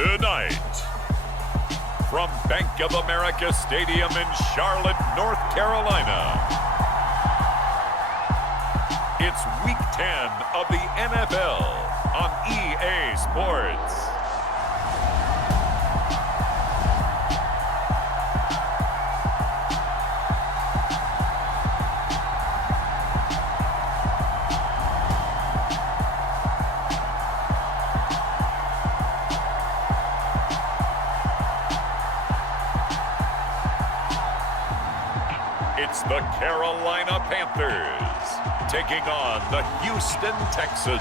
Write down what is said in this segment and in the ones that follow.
Tonight, from Bank of America Stadium in Charlotte, North Carolina, it's Week 10 of the NFL on EA Sports. It's the Carolina Panthers taking on the Houston Texans.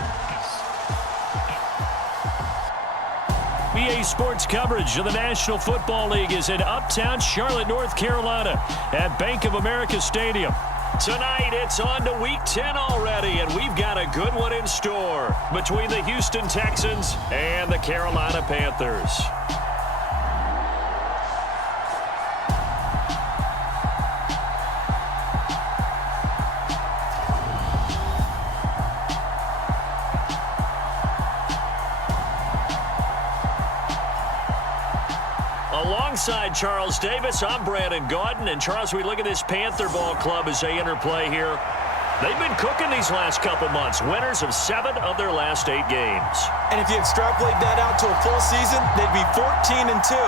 EA Sports coverage of the National Football League is in uptown Charlotte, North Carolina at Bank of America Stadium. Tonight, it's on to Week 10 already, and we've got a good one in store between the Houston Texans and the Carolina Panthers. Alongside Charles Davis, I'm Brandon Gaudin. And Charles, we look at this Panther ball club as they interplay here. They've been cooking these last couple months. Winners of 7 of their last 8 games. And if you extrapolate that out to a full season, they'd be 14-2.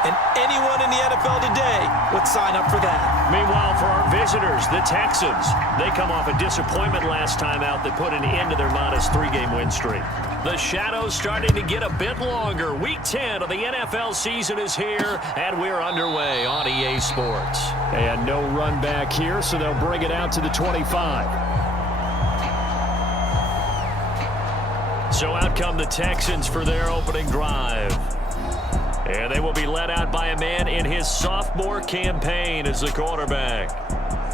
And anyone in the NFL today would sign up for that. Meanwhile, for our visitors, the Texans, they come off a disappointment last time out that put an end to their modest 3-game win streak. The shadows starting to get a bit longer. Week 10 of the NFL season is here, and we're underway on EA Sports. And no run back here, so they'll bring it out to the 25. So out come the Texans for their opening drive. And they will be led out by a man in his sophomore campaign as the quarterback.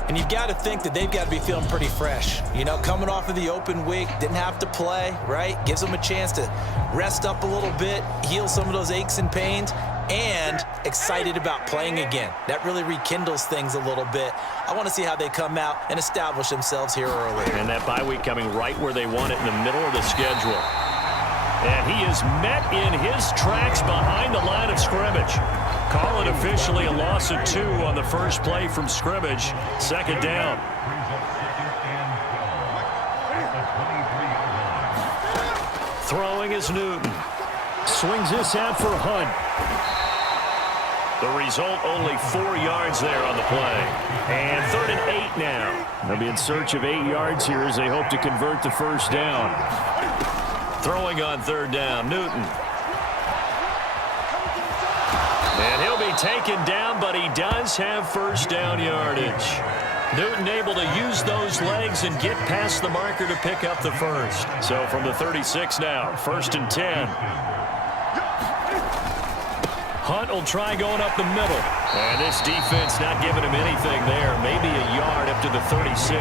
And you've got to think that they've got to be feeling pretty fresh. You know, coming off of the open week, didn't have to play, right? Gives them a chance to rest up a little bit, heal some of those aches and pains, and excited about playing again. That really rekindles things a little bit. I want to see how they come out and establish themselves here early. And that bye week coming right where they want it, in the middle of the schedule. And he is met in his tracks behind the line of scrimmage. Call it officially a loss of 2 on the first play from scrimmage. Second down. Throwing is Newton. Swings this out for Hunt. The result, only 4 yards there on the play. And 3rd and 8 now. They'll be in search of 8 yards here as they hope to convert the first down. Throwing on 3rd down, Newton. And he'll be taken down, but he does have first down yardage. Newton able to use those legs and get past the marker to pick up the first. So from the 36 now, 1st and 10. Hunt will try going up the middle. And this defense not giving him anything there. Maybe a yard up to the 36.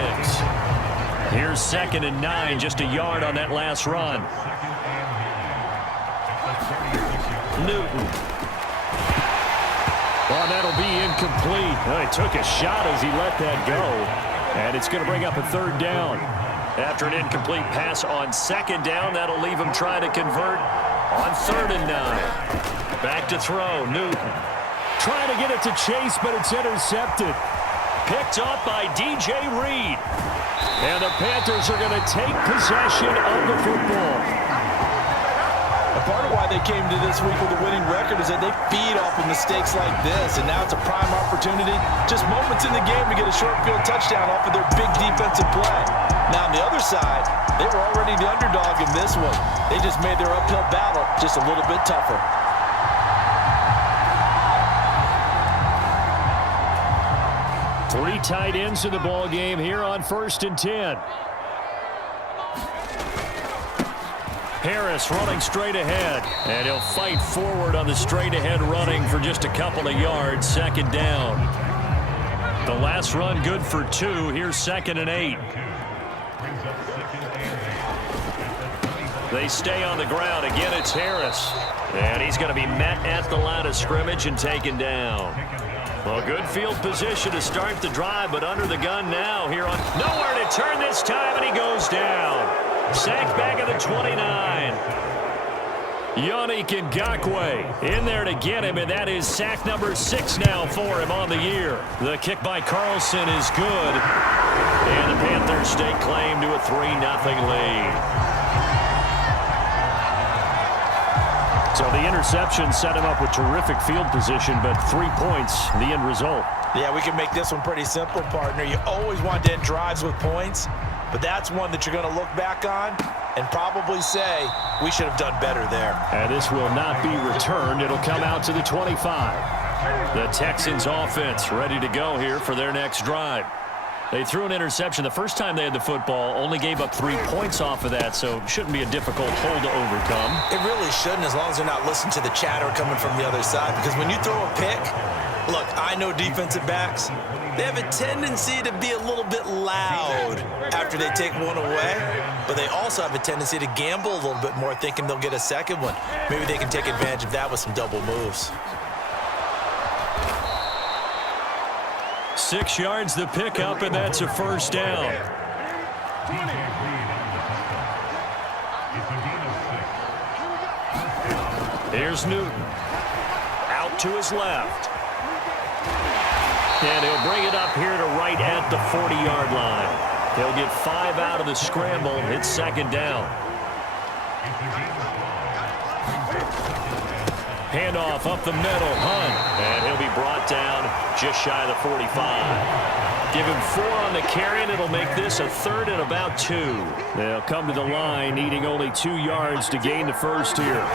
Here's 2nd and 9, just a yard on that last run. Newton. Well, that'll be incomplete. Well, he took a shot as he let that go. And it's going to bring up a 3rd down. After an incomplete pass on 2nd down, that'll leave him trying to convert on 3rd and 9. Back to throw, Newton. Trying to get it to Chase, but it's intercepted. Picked up by DJ Reed. And the Panthers are going to take possession of the football. Part of why they came to this week with a winning record is that they feed off of mistakes like this, and now it's a prime opportunity, just moments in the game to get a short field touchdown off of their big defensive play. Now on the other side, they were already the underdog in this one. They just made their uphill battle just a little bit tougher. Three tight ends in the ball game here on 1st and 10. Harris running straight ahead, and he'll fight forward on the straight-ahead running for just a couple of yards. 2nd down. The last run good for 2. Here's 2nd and 8. They stay on the ground. Again, it's Harris. And he's going to be met at the line of scrimmage and taken down. Well, good field position to start the drive, but under the gun now here on nowhere to turn this time, and he goes down. Sacked back at the 29. Yannick Ngakoue in there to get him, and that is sack number 6 now for him on the year. The kick by Carlson is good, and the Panthers stake claim to a 3-0 lead. So the interception set him up with terrific field position, but 3 points, the end result. Yeah, we can make this one pretty simple, partner. You always want to end drives with points, but that's one that you're going to look back on and probably say, we should have done better there. And this will not be returned. It'll come out to the 25. The Texans offense ready to go here for their next drive. They threw an interception the first time they had the football, only gave up 3 points off of that, so it shouldn't be a difficult hole to overcome. It really shouldn't, as long as they're not listening to the chatter coming from the other side, because when you throw a pick, look, I know defensive backs, they have a tendency to be a little bit loud after they take one away, but they also have a tendency to gamble a little bit more, thinking they'll get a second one. Maybe they can take advantage of that with some double moves. 6 yards the pickup, and that's a first down. Here's Newton. Out to his left. And he'll bring it up here to right at the 40-yard line. He'll get 5 out of the scramble. It's second down. Handoff up the middle, Hunt. And he'll be brought down just shy of the 45. Give him 4 on the carry, and it'll make this a 3rd and about 2. They'll come to the line, needing only 2 yards to gain the first here.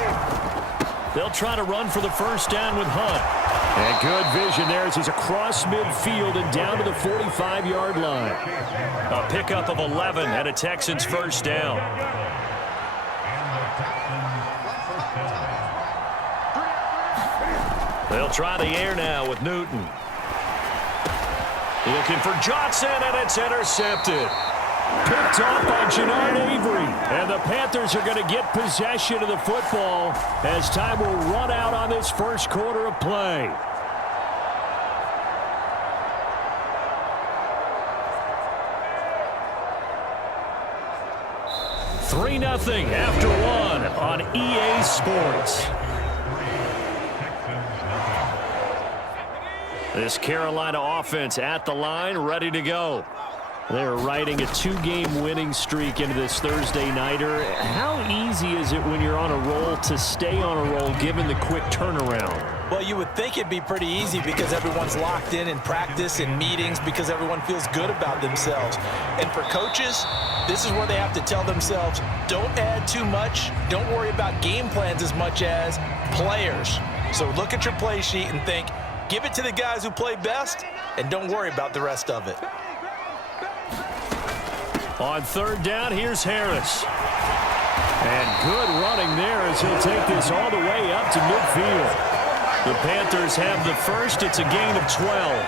They'll try to run for the first down with Hunt. And good vision there as he's across midfield and down to the 45-yard line. A pickup of 11 and a Texans first down. They'll try the air now with Newton. Looking for Johnson, and it's intercepted. Picked off by Jannard Avery. And the Panthers are going to get possession of the football as time will run out on this first quarter of play. $3-0 after 1 on EA Sports. This Carolina offense at the line, ready to go. They're riding a 2-game winning streak into this Thursday nighter. How easy is it when you're on a roll to stay on a roll given the quick turnaround? Well, you would think it'd be pretty easy because everyone's locked in practice and meetings because everyone feels good about themselves. And for coaches, this is where they have to tell themselves, don't add too much, don't worry about game plans as much as players. So look at your play sheet and think, give it to the guys who play best, and don't worry about the rest of it. On 3rd down, here's Harris. And good running there as he'll take this all the way up to midfield. The Panthers have the first. It's a gain of 12.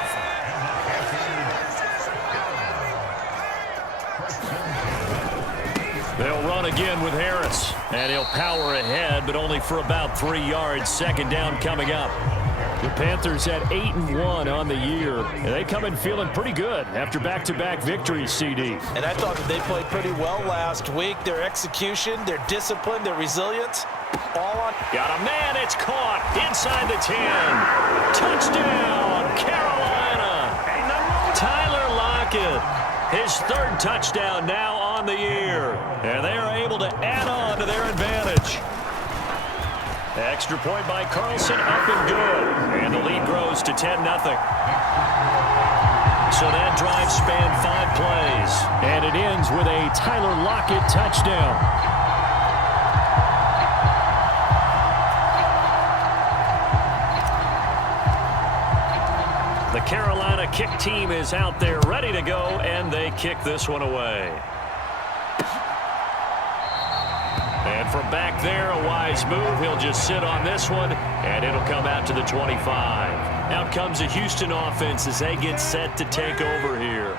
They'll run again with Harris. And he'll power ahead, but only for about 3 yards. Second down coming up. The Panthers at 8-1 on the year, and they come in feeling pretty good after back-to-back victories, CD. And I thought that they played pretty well last week. Their execution, their discipline, their resilience, all on. Got a man, it's caught inside the 10. Touchdown, Carolina. Tyler Lockett, his 3rd touchdown now on the year, and they are able to add on to their advantage. Extra point by Carlson, up and good. And the lead grows to 10-0. So that drive spanned 5 plays. And it ends with a Tyler Lockett touchdown. The Carolina kick team is out there ready to go, and they kick this one away. And from back there, a wise move. He'll just sit on this one, and it'll come out to the 25. Out comes the Houston offense as they get set to take over here.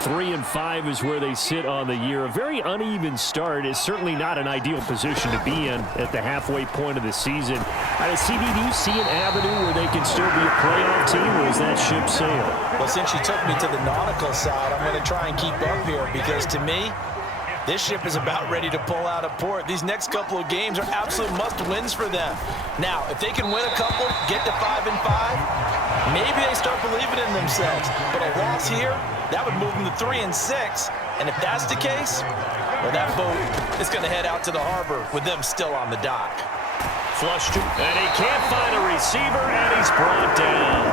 3-5 is where they sit on the year. A very uneven start is certainly not an ideal position to be in at the halfway point of the season. CD, do you see an avenue where they can still be a playoff team, or is that ship sailed? Well, since you took me to the nautical side, I'm going to try and keep up here because to me, This ship is about ready to pull out of port. These next couple of games are absolute must-wins for them. Now, if they can win a couple, get to 5-5, maybe they start believing in themselves. But a loss here, that would move them to 3-6. And if that's the case, well, that boat is going to head out to the harbor with them still on the dock. Flushed, and he can't find a receiver, and he's brought down.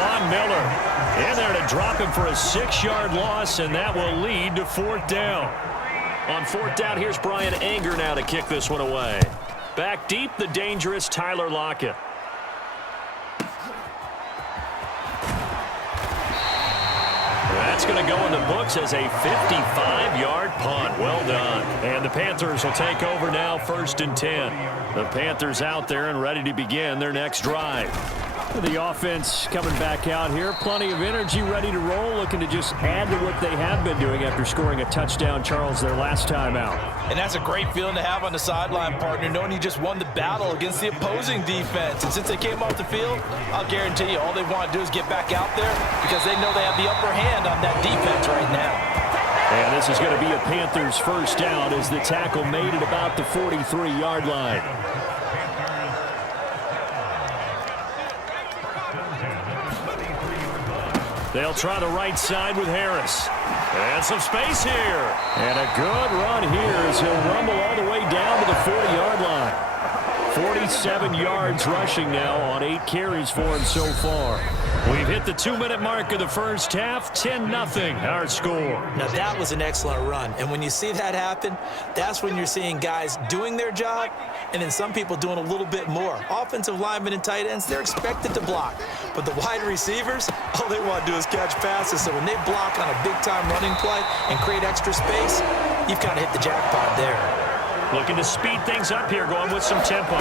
Von Miller in there to drop him for a 6-yard loss, and that will lead to 4th down. On 4th down, here's Brian Anger now to kick this one away. Back deep, the dangerous Tyler Lockett. That's going to go in the books as a 55-yard punt. Well done. And the Panthers will take over now, 1st and 10. The Panthers out there and ready to begin their next drive. The offense coming back out here. Plenty of energy, ready to roll, looking to just add to what they have been doing after scoring a touchdown, Charles, their last time out. And that's a great feeling to have on the sideline, partner, knowing you just won the battle against the opposing defense. And since they came off the field, I'll guarantee you all they want to do is get back out there because they know they have the upper hand on that defense right now. And this is going to be a Panthers 1st down as the tackle made it about the 43-yard line. They'll try the right side with Harris. And some space here. And a good run here as he'll rumble all the way down to the 40-yard line. 47 yards rushing now on 8 carries for him so far. We've hit the 2-minute mark of the first half. 10-0 our score. Now that was an excellent run. And when you see that happen, that's when you're seeing guys doing their job and then some people doing a little bit more. Offensive linemen and tight ends, they're expected to block. But the wide receivers, all they want to do is catch passes. So when they block on a big-time running play and create extra space, you've kind of hit the jackpot there. Looking to speed things up here, going with some tempo.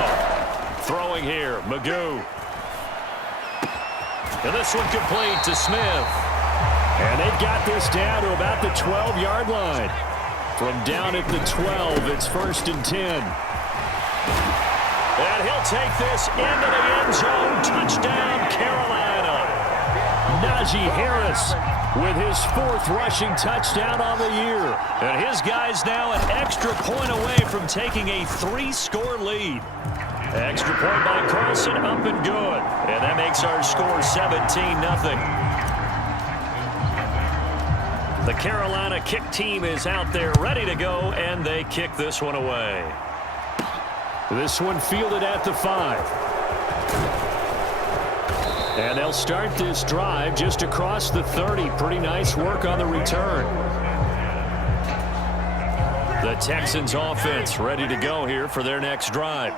Throwing here, Magoo. And this one complete to Smith. And they've got this down to about the 12-yard line. From down at the 12, it's 1st and 10. And he'll take this into the end zone. Touchdown, Carolina. Najee Harris with his 4th rushing touchdown on the year. And his guys now an extra point away from taking a 3-score lead. Extra point by Carlson, up and good. And that makes our score 17-0. The Carolina kick team is out there ready to go, and they kick this one away. This one fielded at the 5. And they'll start this drive just across the 30. Pretty nice work on the return. The Texans offense ready to go here for their next drive.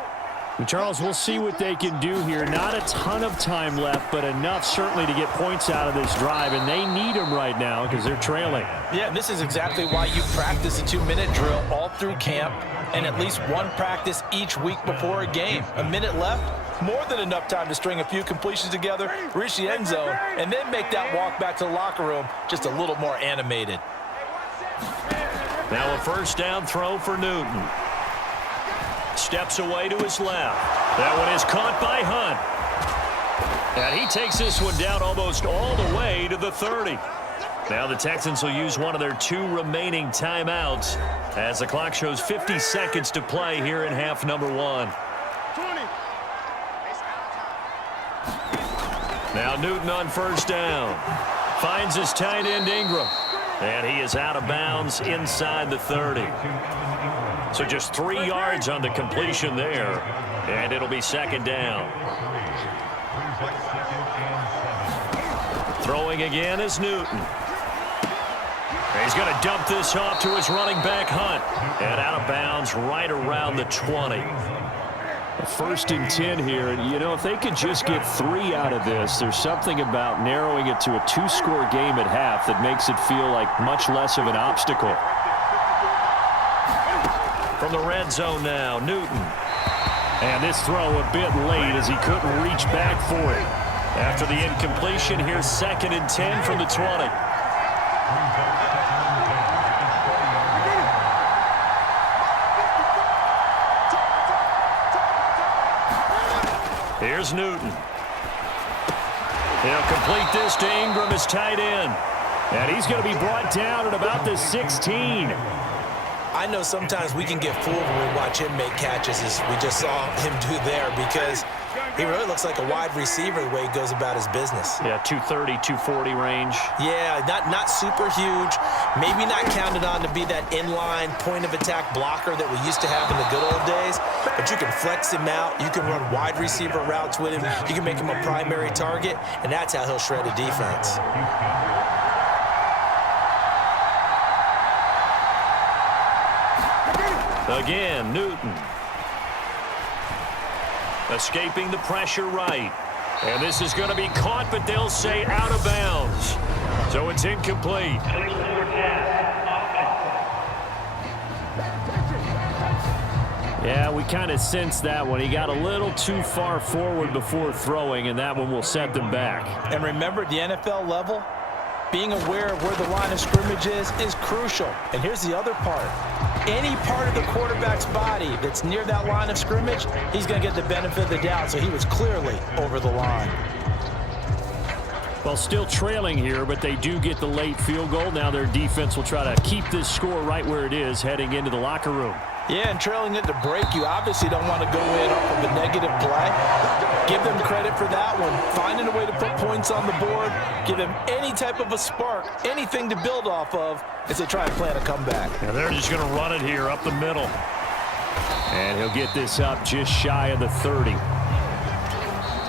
And Charles, we'll see what they can do here. Not a ton of time left, but enough certainly to get points out of this drive, and they need them right now because they're trailing. Yeah, and this is exactly why you practice a 2-minute drill all through camp and at least one practice each week before a game. A minute left, more than enough time to string a few completions together, reach the end zone, and then make that walk back to the locker room just a little more animated. Now a 1st down throw for Newton. Steps away to his left. That one is caught by Hunt. And he takes this one down almost all the way to the 30. Now the Texans will use one of their 2 remaining timeouts as the clock shows 50 seconds to play here in half number 1. Now Newton on 1st down. Finds his tight end Ingram. And he is out of bounds inside the 30. So just 3 yards on the completion there. And it'll be 2nd down. Throwing again is Newton. He's going to dump this off to his running back Hunt. And out of bounds right around the 20. 1st and 10 here. And, you know, if they could just get 3 out of this, there's something about narrowing it to a 2-score game at half that makes it feel like much less of an obstacle. From the red zone now, Newton. And this throw a bit late as he couldn't reach back for it. After the incompletion, here's 2nd and 10 from the 20. Here's Newton. He'll complete this to Ingram, his tight end. And he's going to be brought down at about the 16. I know sometimes we can get fooled when we watch him make catches, as we just saw him do there, because he really looks like a wide receiver the way he goes about his business. Yeah, 230, 240 range. Yeah, not super huge. Maybe not counted on to be that inline point-of-attack blocker that we used to have in the good old days, but you can flex him out. You can run wide receiver routes with him. You can make him a primary target, and that's how he'll shred a defense. Again, Newton. Escaping the pressure right. And this is going to be caught, but they'll say out of bounds. So it's incomplete. Yeah, we kind of sensed that one. He got a little too far forward before throwing, and that one will set them back. And remember, at the NFL level, being aware of where the line of scrimmage is crucial. And here's the other part. Any part of the quarterback's body that's near that line of scrimmage, he's going to get the benefit of the doubt. So he was clearly over the line. Well, still trailing here, but they do get the late field goal. Now their defense will try to keep this score right where it is heading into the locker room. Yeah, and trailing it to break, you obviously don't want to go in off of a negative play. Give them credit for that one. Finding a way to put points on the board, give them any type of a spark, anything to build off of as they try and plan a comeback. Now they're just going to run it here up the middle. And he'll get this up just shy of the 30.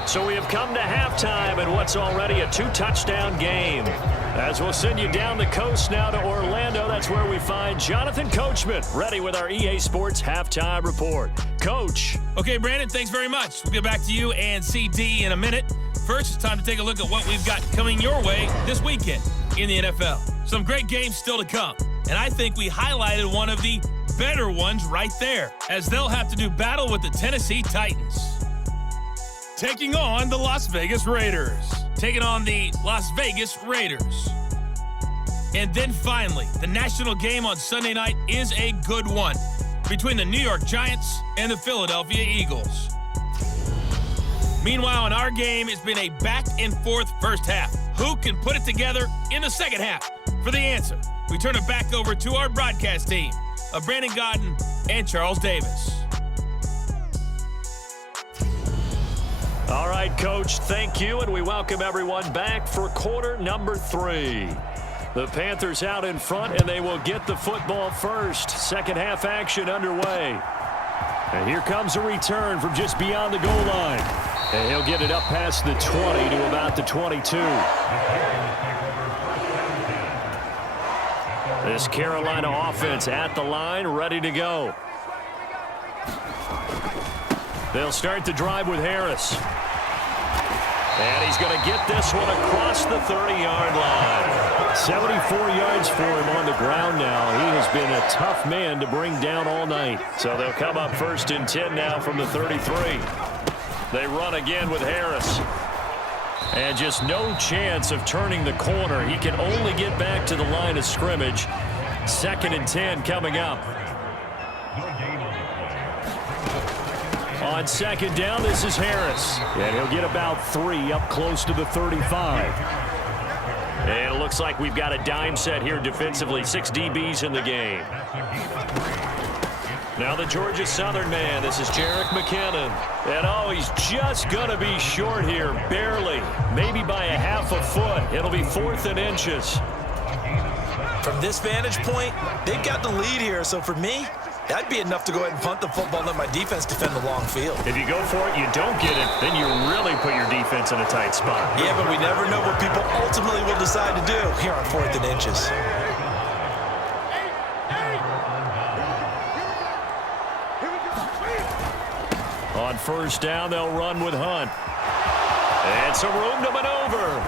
So we have come to halftime in what's already a 2-touchdown game. As we'll send you down the coast now to Orlando, that's where we find Jonathan Coachman ready with our EA Sports Halftime Report. Coach. Okay, Brandon, thanks very much. We'll get back to you and CD in a minute. First, it's time to take a look at what we've got coming your way this weekend in the NFL. Some great games still to come, and I think we highlighted one of the better ones right there, as they'll have to do battle with the Tennessee Titans, taking on the Las Vegas Raiders. Taking on the Las Vegas Raiders. And then finally, the national game on Sunday night is a good one between the New York Giants and the Philadelphia Eagles. Meanwhile, in our game, it's been a back-and-forth first half. Who can put it together in the second half? For the answer, we turn it back over to our broadcast team of Brandon Godden and Charles Davis. All right, Coach, thank you, and we welcome everyone back for quarter number 3. The Panthers out in front, and they will get the football first. Second half action underway. And here comes a return from just beyond the goal line. And he'll get it up past the 20 to about the 22. This Carolina offense at the line, ready to go. They'll start the drive with Harris. And he's going to get this one across the 30-yard line. 74 yards for him on the ground now. He has been a tough man to bring down all night. So they'll come up 1st and 10 now from the 33. They run again with Harris. And just no chance of turning the corner. He can only get back to the line of scrimmage. 2nd and 10 coming up. On 2nd down, this is Harris. And he'll get about 3 up close to the 35. And it looks like we've got a dime set here defensively. 6 DBs in the game. Now the Georgia Southern man. This is Jerick McKinnon. And oh, he's just going to be short here. Barely. Maybe by a half a foot. It'll be 4th and inches. From this vantage point, they've got the lead here. So for me, that'd be enough to go ahead and punt the football and let my defense defend the long field. If you go for it, you don't get it, then you really put your defense in a tight spot. Yeah, but we never know what people ultimately will decide to do here on 4th and inches. On 1st down, they'll run with Hunt. And some room to maneuver.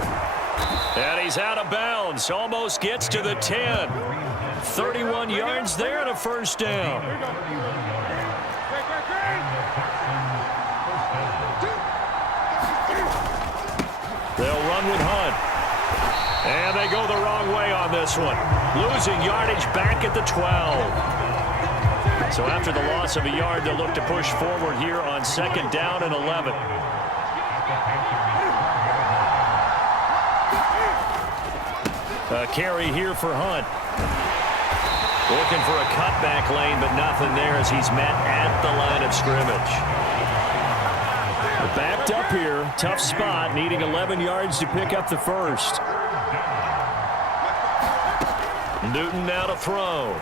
And he's out of bounds. Almost gets to the 10. 31 yards there and a 1st down. They'll run with Hunt. And they go the wrong way on this one. Losing yardage back at the 12. So after the loss of a yard, they'll look to push forward here on 2nd down and 11. A carry here for Hunt. Looking for a cutback lane, but nothing there as he's met at the line of scrimmage. Backed up here. Tough spot, needing 11 yards to pick up the first. Newton now to throw.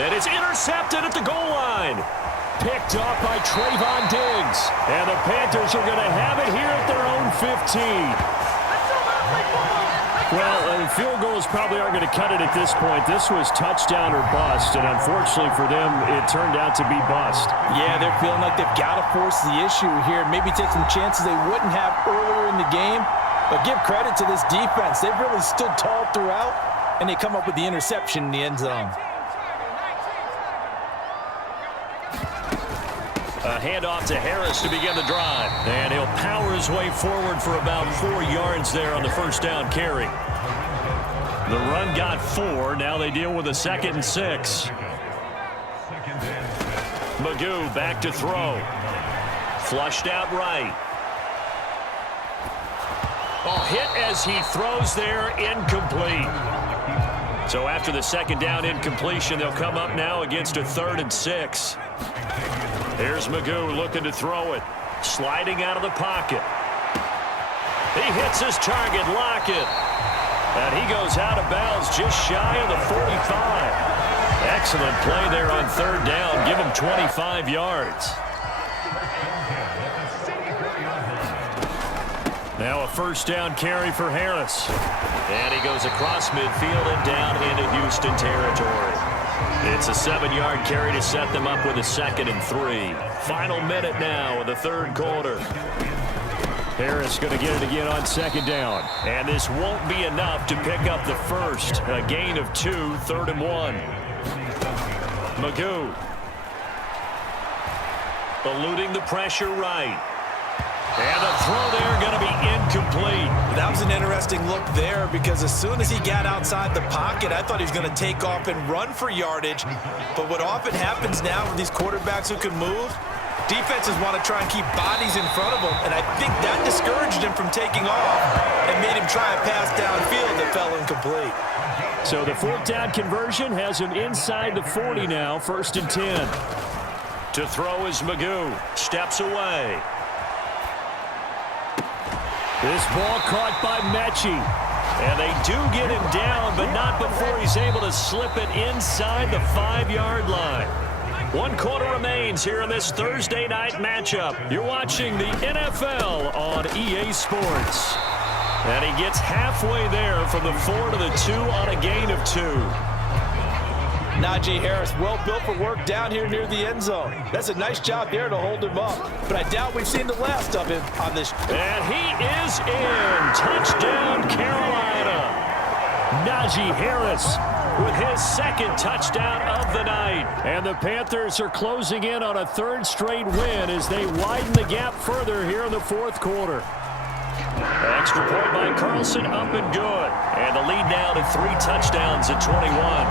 And it's intercepted at the goal line. Picked off by Trayvon Diggs. And the Panthers are going to have it here at their own 15. Well, field goals probably aren't going to cut it at this point. This was touchdown or bust, and unfortunately for them, it turned out to be bust. Yeah, they're feeling like they've got to force the issue here. Maybe take some chances they wouldn't have earlier in the game. But give credit to this defense. They've really stood tall throughout, and they come up with the interception in the end zone. A handoff to Harris to begin the drive. And he'll power his way forward for about 4 yards there on the first down carry. The run got 4. Now they deal with a 2nd and 6. Magoo back to throw. Flushed out right. Hit as he throws there, incomplete. So after the 2nd down incompletion, they'll come up now against a 3rd and 6. Here's Magoo looking to throw it. Sliding out of the pocket. He hits his target, Lockett. And he goes out of bounds just shy of the 45. Excellent play there on 3rd down. Give him 25 yards. Now a first down carry for Harris. And he goes across midfield and down into Houston territory. It's a 7-yard carry to set them up with a 2nd and 3. Final minute now of the 3rd quarter. Harris going to get it again on 2nd down. And this won't be enough to pick up the first. A gain of 2, 3rd and 1. Magoo. Eluding the pressure right. And the throw there going to be incomplete. That was an interesting look there because as soon as he got outside the pocket, I thought he was going to take off and run for yardage. But what often happens now with these quarterbacks who can move, defenses want to try and keep bodies in front of them. And I think that discouraged him from taking off and made him try a pass downfield that fell incomplete. So the 4th down conversion has him inside the 40 now, 1st and 10. To throw is Magoo. Steps away. This ball caught by Mechie. And they do get him down, but not before he's able to slip it inside the 5-yard line. 1 quarter remains here in this Thursday night matchup. You're watching the NFL on EA Sports. And he gets halfway there from the 4 to the 2 on a gain of 2. Najee Harris, well built for work down here near the end zone. That's a nice job there to hold him up. But I doubt we've seen the last of him on this. And he is in. Touchdown, Carolina. Najee Harris with his 2nd touchdown of the night. And the Panthers are closing in on a 3rd straight win as they widen the gap further here in the 4th quarter. Extra point by Carlson, up and good. And the lead now to 3 touchdowns at 21.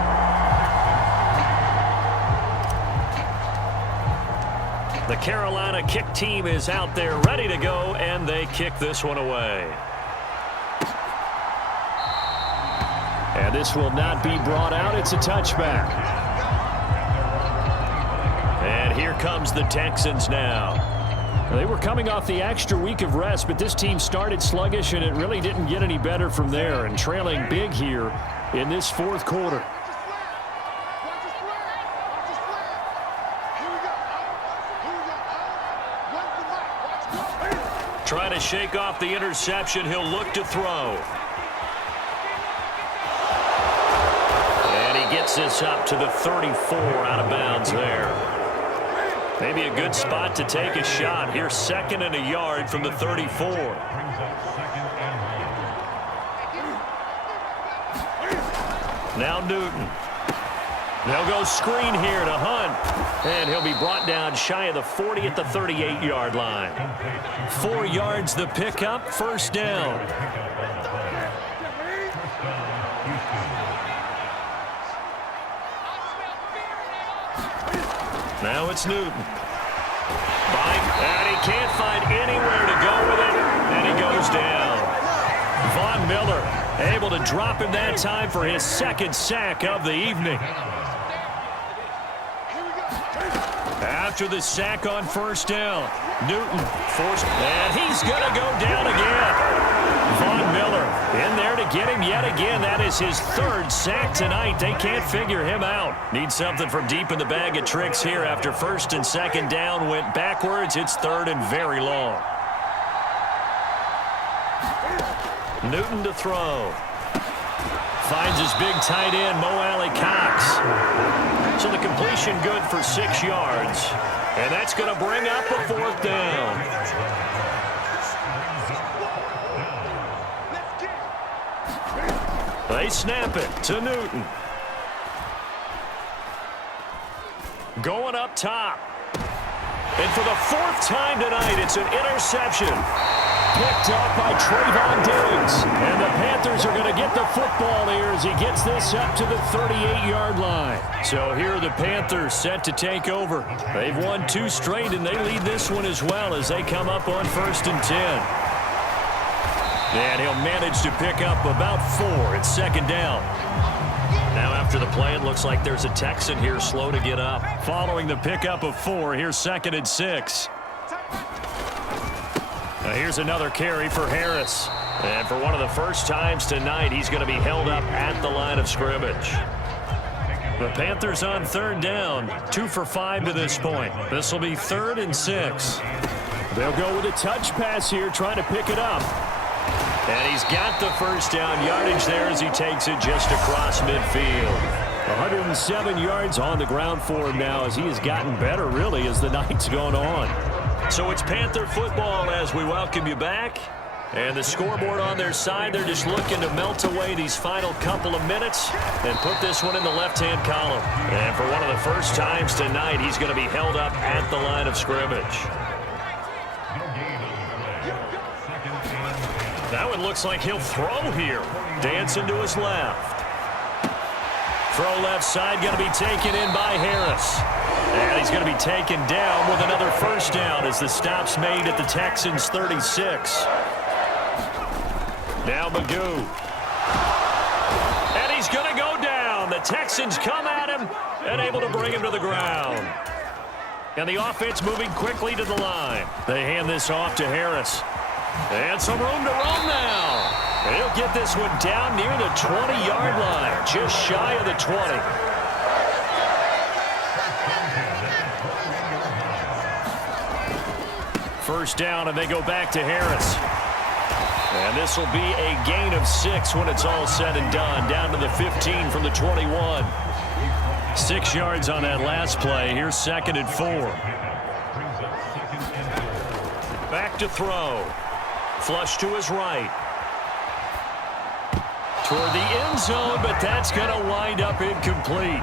The Carolina kick team is out there ready to go, and they kick this one away. And this will not be brought out. It's a touchback. And here comes the Texans now. They were coming off the extra week of rest, but this team started sluggish, and it really didn't get any better from there, and trailing big here in this 4th quarter. Trying to shake off the interception. He'll look to throw. And he gets this up to the 34 out of bounds there. Maybe a good spot to take a shot. Here's 2nd and a yard from the 34. Now Newton. They'll go screen here to Hunt. And he'll be brought down shy of the 40 at the 38-yard line. 4 yards the pickup, 1st down. Now it's Newton. And he can't find anywhere to go with it. And he goes down. Von Miller Able to drop him that time for his second sack of the evening. After the sack on first down, Newton forced, and he's going to go down again. Von Miller in there to get him yet again. That is his third sack tonight. They can't figure him out. Need something from deep in the bag of tricks here after first and second down went backwards. It's third and very long. Newton to throw. Finds his big tight end, Mo Alley-Cox. So the completion good for 6 yards. And that's going to bring up a fourth down. They snap it to Newton. Going up top. And for the fourth time tonight, it's an interception. Picked up by Trayvon Diggs. And the Panthers are going to get the football here as he gets this up to the 38-yard line. So here are the Panthers set to take over. They've won 2 straight, and they lead this one as well as they come up on 1st and 10. And he'll manage to pick up about 4. It's second down. Now after the play, it looks like there's a Texan here slow to get up. Following the pickup of 4, here's 2nd and 6. Here's another carry for Harris. And for one of the first times tonight, he's going to be held up at the line of scrimmage. The Panthers on 3rd down, 2 for 5 to this point. This will be 3rd and 6. They'll go with a touch pass here, trying to pick it up. And he's got the first down yardage there as he takes it just across midfield. 107 yards on the ground for him now as he has gotten better, really, as the night's gone on. So it's Panther football as we welcome you back. And the scoreboard on their side, they're just looking to melt away these final couple of minutes and put this one in the left-hand column. And for one of the first times tonight, he's going to be held up at the line of scrimmage. That one looks like he'll throw here. Dancing to his left. Throw left side, going to be taken in by Harris. And he's going to be taken down with another first down as the stop's made at the Texans' 36. Now Magoo. And he's going to go down. The Texans come at him and able to bring him to the ground. And the offense moving quickly to the line. They hand this off to Harris. And some room to run now. He'll get this one down near the 20-yard line, just shy of the 20. First down, and they go back to Harris. And this will be a gain of 6 when it's all said and done, down to the 15 from the 21. 6 yards on that last play. Here's 2nd and 4. Back to throw. Flush to his right. Toward the end zone, but that's going to wind up incomplete.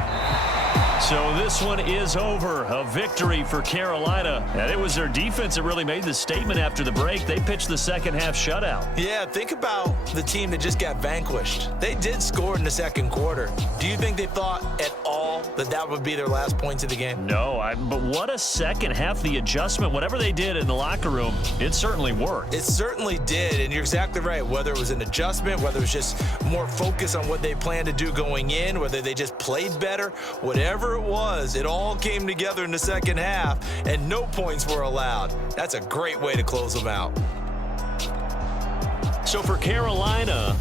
So this one is over. A victory for Carolina. And it was their defense that really made the statement after the break. They pitched the second half shutout. Yeah, think about the team that just got vanquished. They did score in the second quarter. Do you think they thought at all that that would be their last points of the game? No, but what a second half. The adjustment, whatever they did in the locker room, it certainly worked. It certainly did, and you're exactly right. Whether it was an adjustment, whether it was just more focus on what they planned to do going in, whether they just played better, whatever it was, it all came together in the second half, and no points were allowed. That's a great way to close them out. So for Carolina,